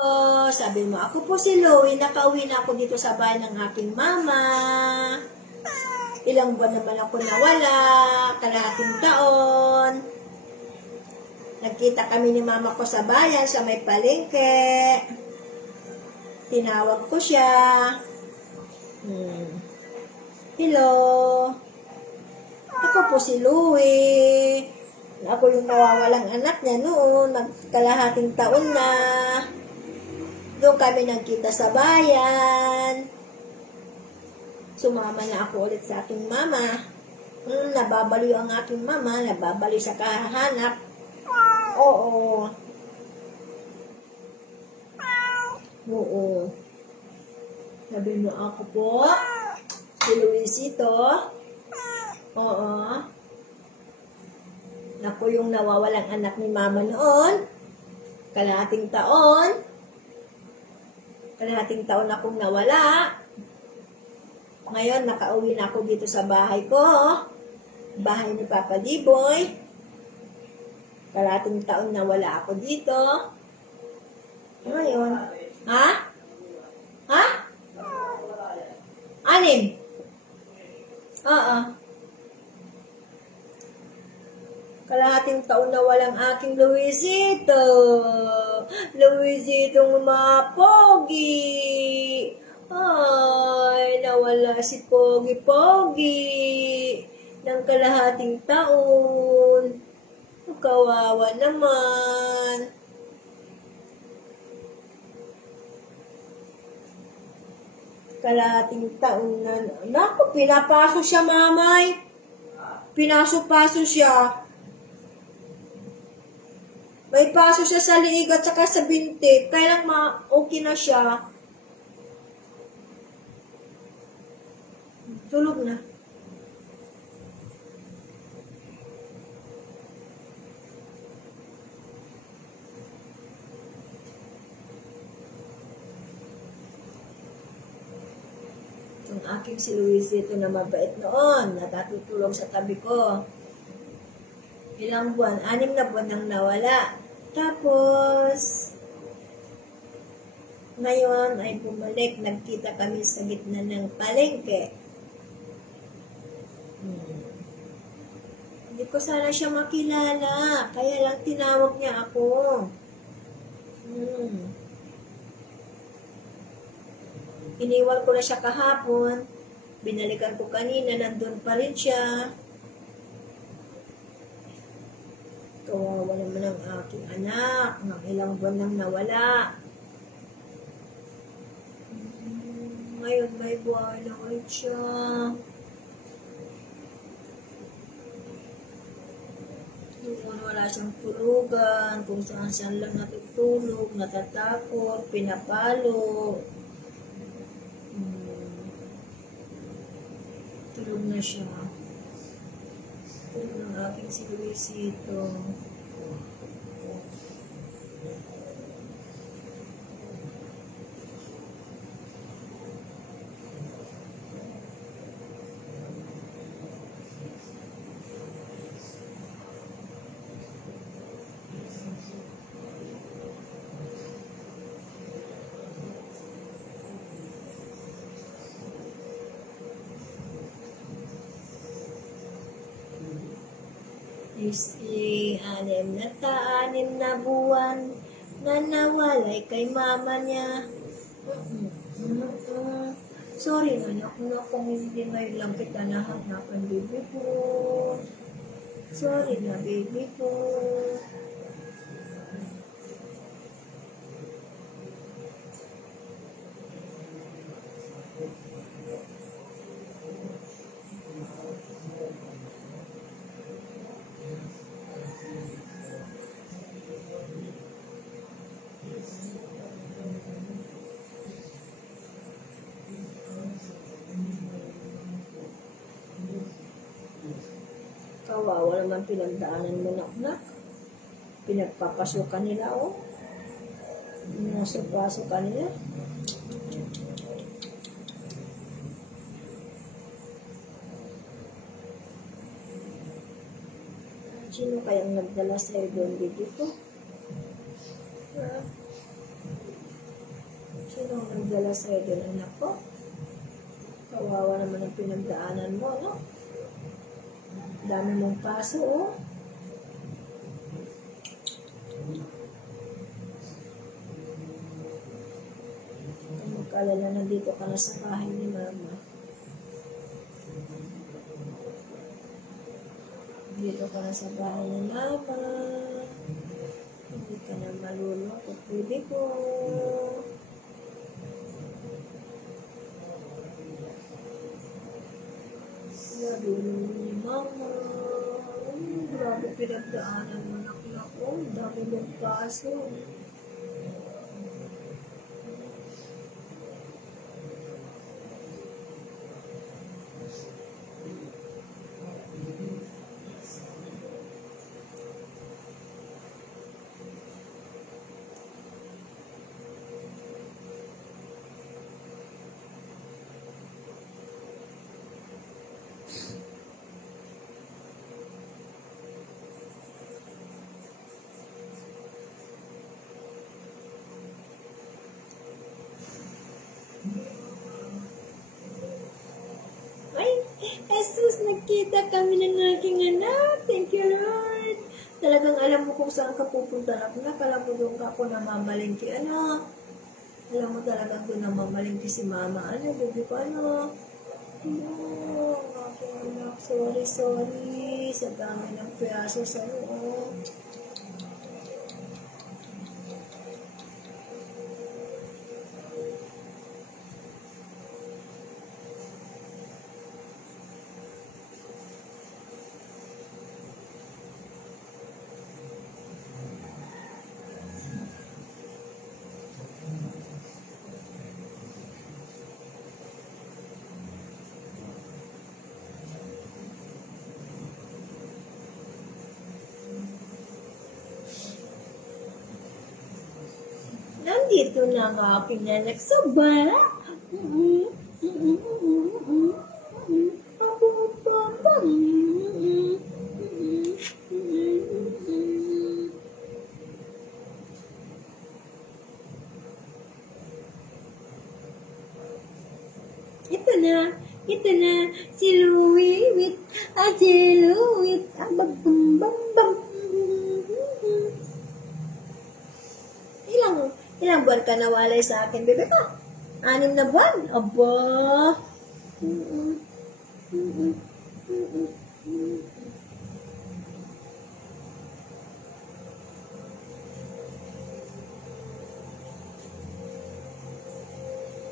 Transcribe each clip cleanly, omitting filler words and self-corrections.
Oh, sabi mo, ako po si Louie, nakauwi na ako dito sa bahay ng aking mama. Ilang buwan naman ako nawala, kalahating taon. Nagkita kami ni mama ko sa bayan, sa may palengke. Tinawag ko siya. Hello. Ako po si Louie. Ako yung nawawalang anak niya noon, kalahating taon na. Doon kami nagkita sa bayan. Sumama na ako ulit sa aking mama. Nababaliw ang aking mama, nababaliw sa kahanap. Oo. Oo. Sabi mo ako po, si Luisito. Oo. Naku yung nawawalang anak ni mama noon. Kalahating taon. Kalahating taon akong nawala. Ngayon, nakauwi na ako dito sa bahay ko. Bahay ni Papa Diboy. Kalahating taon nawala ako dito. Ngayon. Ha? Ha? 6. Oo. Kalahating taon na walang aking Luisito. Luisitong mapogi. Ay, nawala si Pogi-Pogi ng kalahating taon. Kawawa naman. Kalahating taon na. Naku, pinapaso siya, mamay. Pinaso-paso siya. May paso siya sa liig at saka sa binti. Kaya lang okay na siya. Tulog na. Ang aking si Luisito na mabait noon, natatutulog sa tabi ko. Ilang buwan? 6 na buwan nang nawala. Tapos, ngayon ay bumalik. Nagkita kami sa gitna ng palengke. Hindi ko sana siya makilala. Kaya lang tinawag niya ako. Iniwan ko na siya kahapon. Binalikan ko kanina. Nandun pa rin siya. Kawawa naman ang aking anak. Ng ilang buwan nang nawala. Ngayon may buhay na ulit siya. Noon wala siyang tulugan. Kung saan lang natutulog, natatakot, pinapalo. Tulog na siya. Tulog ng aking si Luisito. Isli, 6 na buwan na nawalay kay mama niya. Sorry na kung hindi ngayon lang kita nahanapan, baby ko. Sorry na, baby ko. Kawawa naman pinagdaanan mo na. Pinagpapasukan nila, oh. Pinapapasukan nila. Sino kayang nagdala sa doon dito? dala sa'yo din, anak ko. Kawawa naman ang pinagdaanan mo, no? Dami mong kaso, oh. Mag-alala, nandito ka na sa bahay ni Mama. Dito ka na sa bahay ni Mama. Hindi ka na malulungkot, baby ko. Nalulungkot ni Mama. Grabe pinagdaanan mo, anak ko. Dami mong kaso. Jesus, nagkita kami ng aking anak. Thank you, Lord. Talagang alam mo kung saan ka pupunta. Anak, alam mo doon ka ako namamalingki. Ano? Alam mo talagang doon namamalingki si Mama. Ano, baby ko, ano? Aking anak, sorry. Sa dami ng piyaso sa loob. Nandito na ang aking anak sa bala. Ito na, si Louie, Ilang buwan ka nawalay sa akin, bebe ko? 6 na buwan? Aba.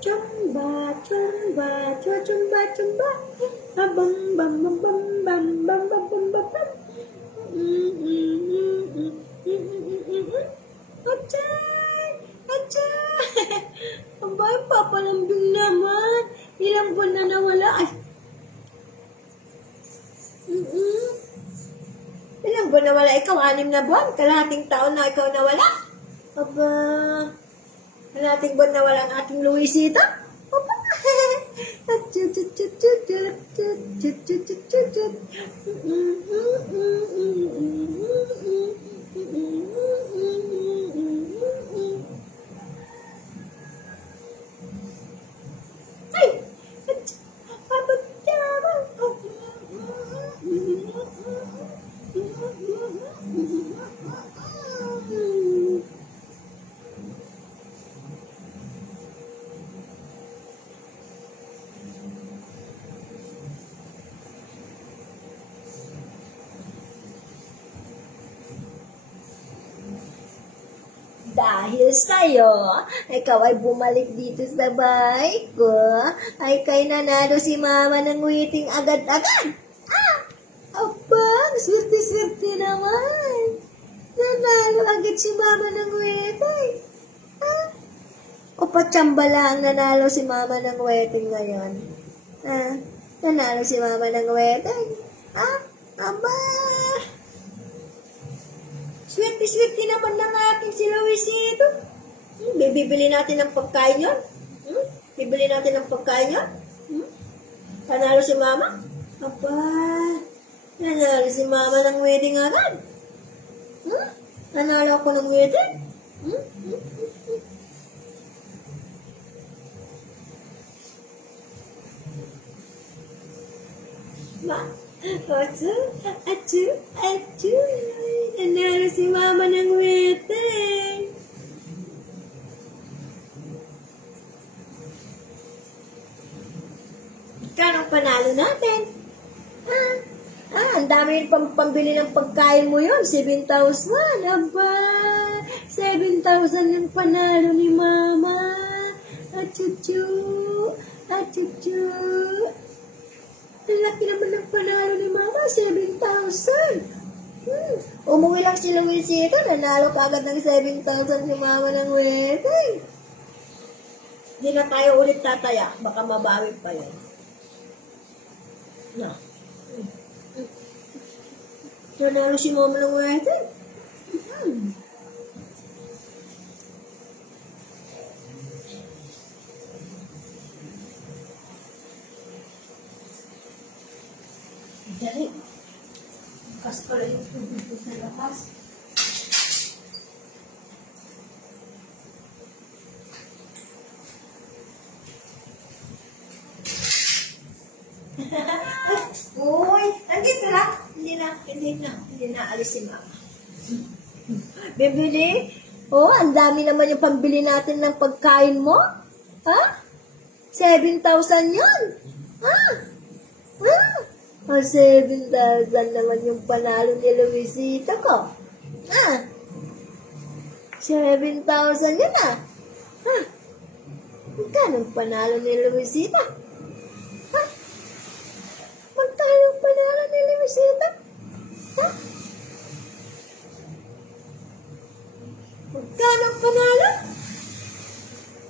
Chumba. Abay, papalambing naman. Ilang buwan na nawala. Ay. Ilang buwan nawala? Ikaw, 6 na buwan? Kalahating taon na ikaw nawala? Aba. Kalahating buwan nawala ang ating Luisita? Aba. Dahil sa'yo, ikaw ay bumalik dito sa bahay ko, ay kay nanalo si Mama ng waiting agad-agad. Abang, swerte-swerte naman. Nanalo agad si Mama ng waiting. O patsamba lang nanalo si Mama ng waiting ngayon. Nanalo si Mama ng waiting. Aba. Swerte-swerte naman ng aking si Luisito. Bibili natin ng pagkain yun? Bibili natin ng pagkain yun? Panalo si Mama? Aba, nanalo si Mama ng wedding agad. Hmm? Nanalo ako ng wedding? Ocho, achu, achu. Nanalo si mama ng weteng. Kanong panalo natin? Ang dami yung pambili ng pagkain mo yun. 7,000. Aba, 7,000 yung panalo ni mama. Achuchu, achuchu. Ang laki naman ng panalo ni mama, 7,000. Umuwi lang si Luisito, nanalo ka agad ng 7,000 si mama ng wedding. Hindi na tayo ulit tataya, baka mabawi pa yun. No. Nanalo si mama ng wedding. Dali. Bukas pala yung tubig ko sa labas. Uy, nandito na. Hindi na alis si mama. Bibili? Oh, ang dami naman yung pambili natin ng pagkain mo. Ha? 7,000 yun. Ha? 7,000 naman yung panalo ni Luisito ko. 7,000 yun Magkano ang panalo ni Luisito? Magkano ang panalo ni Luisito? Magkano ang panalo?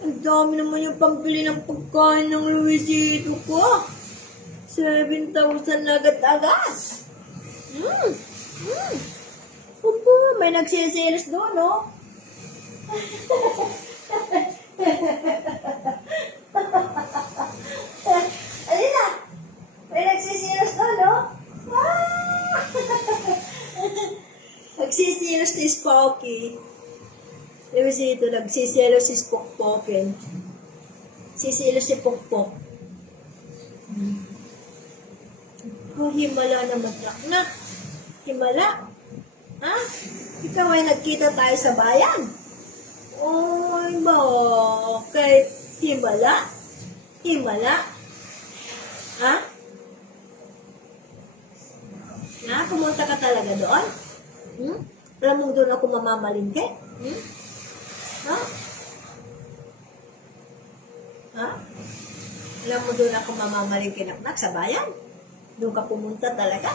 Ang dami naman yung pambili ng pagkain ng Luisito ko. 7,000 agad-agad. Opo, may nagsisilos doon, no? Alina, may nagsisilos doon, no? Nagsisilos si Spocky. Luisito, nagsisilos si Spokpokin. Sisilos si Pokpok. Himala naman na. Himala. Ikaw ay nagkita tayo sa bayan. Oy, bakit? Himala? Himala? Pumunta ka talaga doon? Alam mo doon ako mamamalingke? Alam mo doon ako mamamalingke naknak sa bayan? Doon ka pumunta talaga?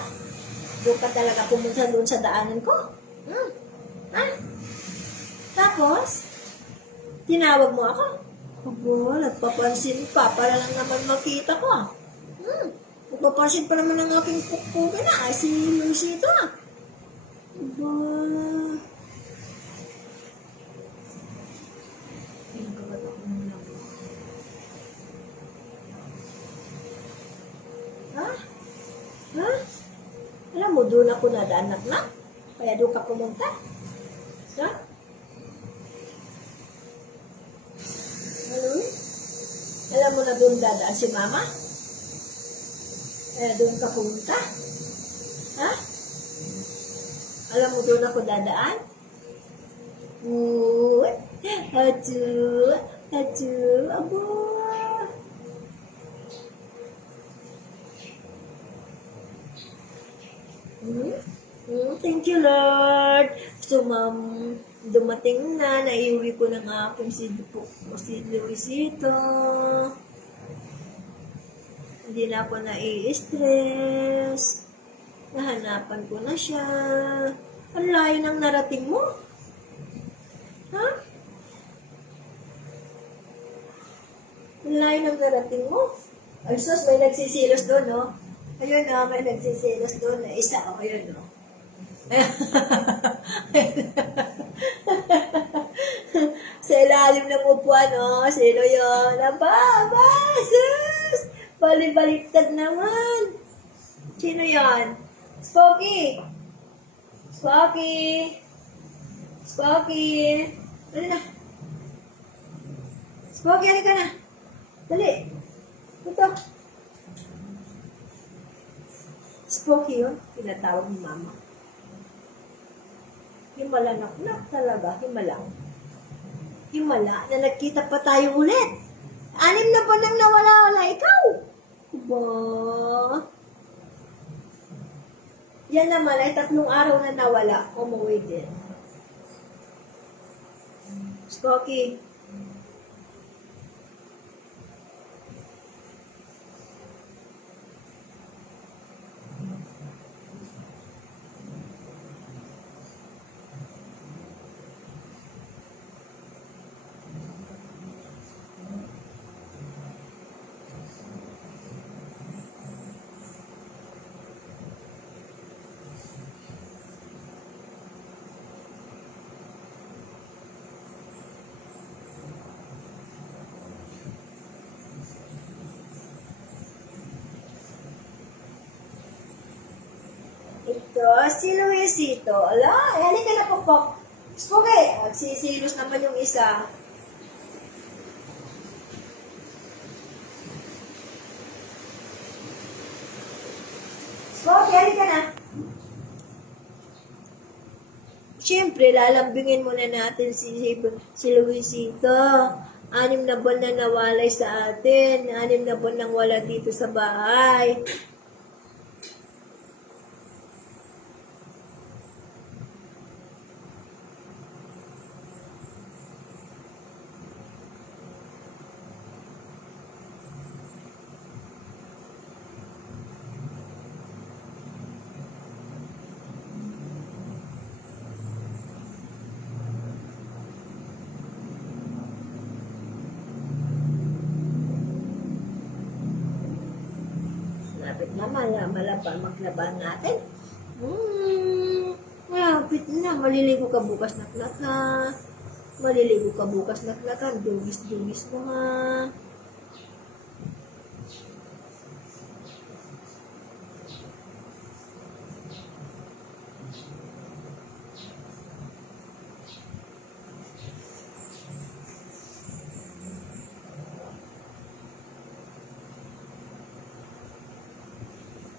Doon ka talaga pumunta doon sa daanan ko? Tapos, tinawag mo ako? Abo, nagpapansin pa para lang naman makita ko. Nagpapansin pa naman ang aking pukpukin si Luisito Abo. Alam mo, doon ako nadaanak na. Kaya doon ka pumunta. Alam mo na doon dadaan si mama? Kaya doon ka pumunta. Alam mo doon ako dadaan? Abo. Thank you, Lord. So, dumating na, naiuwi ko ng aking si Luisito. Hindi na ako nai-stress. Nahanapan ko na siya. Ang layo ng narating mo. Ang layo ng narating mo. Ay, sus, may nagsisilos doon, no? Ayun, no? May nagsisilos doon na isa. Ayun, no? Sa ilalim ng upuan, no? Sino yun? Aba, sus! Bali-baliktad naman. Sino yun? Spocky! Spocky! Spocky! Dali na. Spocky, halika na. Dali. Ito. Spooky yun, tinatawag ni mama. Himala nak talaga, himala. Himala na nagkita pa tayo ulit. 6 na buwan nang nawala-wala ikaw. Ba? Yan naman ay 3 araw na nawala. Umuwi din. Spooky. Ito, si Luisito. Ala, halika na pokpok. Spooky, magsisilos naman yung isa. Spooky, halika na. Siyempre, lalambingin muna natin si Luisito. 6 na buwan na nawalay sa atin. 6 na buwan nang wala dito sa bahay. Malapit na, malapit maglaban natin. Malapit na, maliligo ka bukas naklaka. Maliligo ka bukas naklaka. Dugis-dugis mo ha.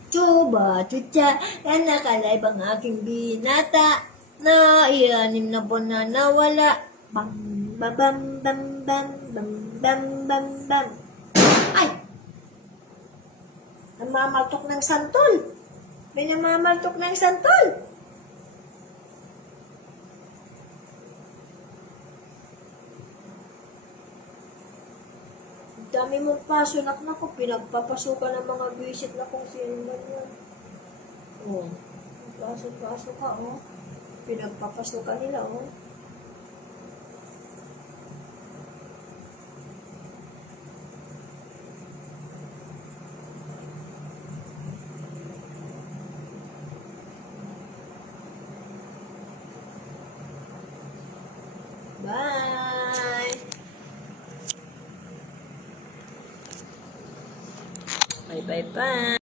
Chuba, chucha, nakalay bang aking binata na 6 na buwan na nawala. Bam, bam, bam, bam, bam, bam, bam, bam, bam. Ay! Namamaltok ng santol. May namamaltok ng santol. Dami mong paso, naku, pinagpapasukan ng mga visit na kung sino man yan. Oh, paso ka, oh. Pinagpapasukan nila, oh. Bye! Bye.